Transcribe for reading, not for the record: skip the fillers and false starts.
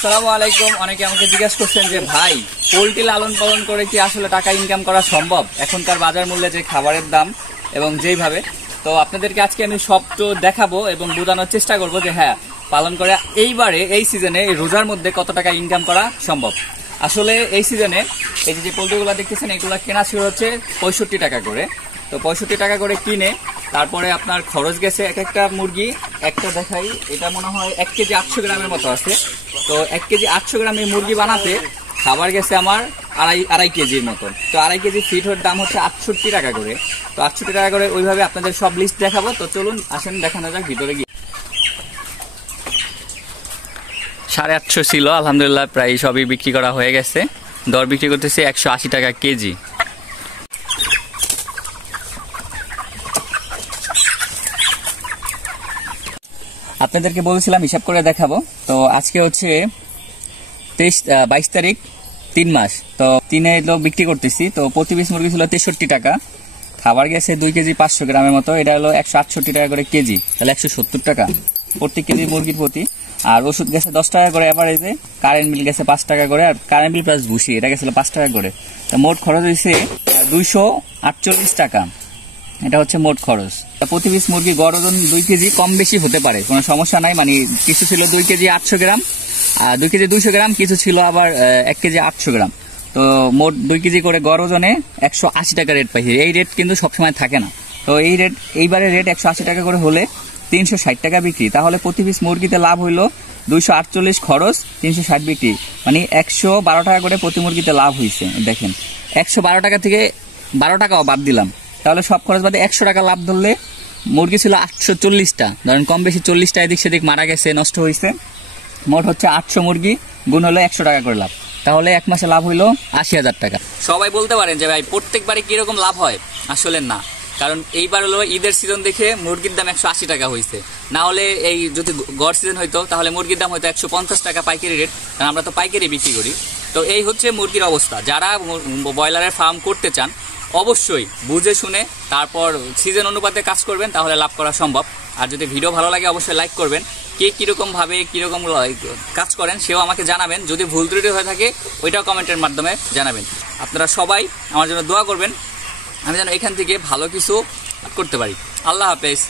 আসসালামু আলাইকুম। অনেকে আমাকে জিজ্ঞাসা করছেন যে ভাই, পোল্ট্রি লালন পালন করে কি আসলে টাকা ইনকাম করা সম্ভব এখনকার বাজার মূল্যে যে খাবারের দাম এবং যেইভাবে। তো আপনাদেরকে আজকে আমি সব তো দেখাবো এবং বোঝানোর চেষ্টা করব যে হ্যাঁ, পালন করে এইবারে এই সিজনে এই রোজার মধ্যে কত টাকা ইনকাম করা সম্ভব। আসলে এই সিজনে এই যে পোল্ট্রিগুলো দেখতেছেন, এগুলো কেনা ছিল হচ্ছে 65 টাকা করে। তো 65 টাকা করে কিনে তারপরে আপনার খরচ গেছে এক একটা মুরগি, একটা দেখাই, এটা মনে হয় 1 কেজি 800 গ্রামের মতো আছে। তো 1 কেজি 800 গ্রামের মুরগি বানাতে খাবার গেছে আমার আড়াই কেজির মতো। তো আড়াই কেজি ফিটের দাম হচ্ছে 68 টাকা করে। তো 68 টাকা করে ওইভাবে আপনাদের সব লিস্ট দেখাবো। তো চলুন আসেন দেখানো যাক ভিতরে গিয়ে। 850 ছিল, আলহামদুলিল্লাহ প্রায় সবই বিক্রি করা হয়ে গেছে। দর বিক্রি করতেছি 180 টাকা কেজি। আপনাদেরকে বলেছিলাম হিসাব করে দেখাবো। তো আজকে হচ্ছে 22 তারিখ 3 মাস। তো 3-এ বিক্রি করতেছি। তো প্রতি পিস মুরগি ছিল 63 টাকা, খাবার গেছে 2 কেজি 500 গ্রামের মতো, এটা হলো 168 টাকা করে কেজি, তাহলে 170 টাকা প্রতি কেজি মুরগির প্রতি। আর ওষুধ গেছে 10 টাকা করে এভারেজে, কারেন্ট বিল গেছে 5 টাকা করে, আর কারেন্ট বিল প্লাস ভুসি এটা গেছিল 5 টাকা করে। তো মোট খরচ হয়েছে 248 টাকা। এটা হচ্ছে মোট খরচ। প্রতি পিস মুরগি গড় ওজন 2 কেজি কম বেশি হতে পারে, কোনো সমস্যা নাই। মানে কিছু ছিল 2 কেজি 800 গ্রাম, 2 কেজি 200 গ্রাম, কিছু ছিল আবার 1 কেজি 800 গ্রাম। তো মোট 2 কেজি করে গড় ওজনে 180 টাকা রেট পাইছি। এই রেট কিন্তু সবসময় থাকে না। তো এই রেট এইবারে রেট 180 টাকা করে হলে 360 টাকা বিক্রি। তাহলে প্রতি পিস মুরগিতে লাভ হইলো 248, খরচ 360 বিক্রি, মানে 112 টাকা করে প্রতি মুরগিতে লাভ হয়েছে। দেখেন 112 টাকা থেকে 12 টাকাও বাদ দিলাম, তাহলে সব খরচ বাদে 100 টাকা লাভ ধরলে মুরগি ছিল 840টা। ধরেন কম বেশি 40টা এদিক সেদিক মারা গেছে, নষ্ট হয়েছে। মোট হচ্ছে 800 মুরগি গুণ হলো 100 টাকা করে লাভ, তাহলে এক মাসে লাভ হইলো 80,000 টাকা। সবাই বলতে পারেন যে ভাই প্রত্যেকবারে কিরকম লাভ হয়, আসলে না। কারণ এইবার হলো ঈদের সিজন দেখে মুরগির দাম 180 টাকা হয়েছে। না হলে এই যদি গড় সিজন হইতো তাহলে মুরগির দাম হয়তো 150 টাকা পাইকারি রেট, কারণ আমরা তো পাইকারি বিক্রি করি। তো এই হচ্ছে মুরগির অবস্থা। যারা ব্রয়লারের ফার্ম করতে চান অবশ্যই বুঝে শুনে তারপর সিজন অনুপাতে কাজ করবেন, তাহলে লাভ করা সম্ভব। আর যদি ভিডিও ভালো লাগে অবশ্যই লাইক করবেন। কে কীরকমভাবে কীরকম কাজ করেন সেও আমাকে জানাবেন। যদি ভুল ত্রুটি হয়ে থাকে ওইটাও কমেন্টের মাধ্যমে জানাবেন। আপনারা সবাই আমার জন্য দোয়া করবেন, আমি যেন এখান থেকে ভালো কিছু করতে পারি। আল্লাহ হাফেজ।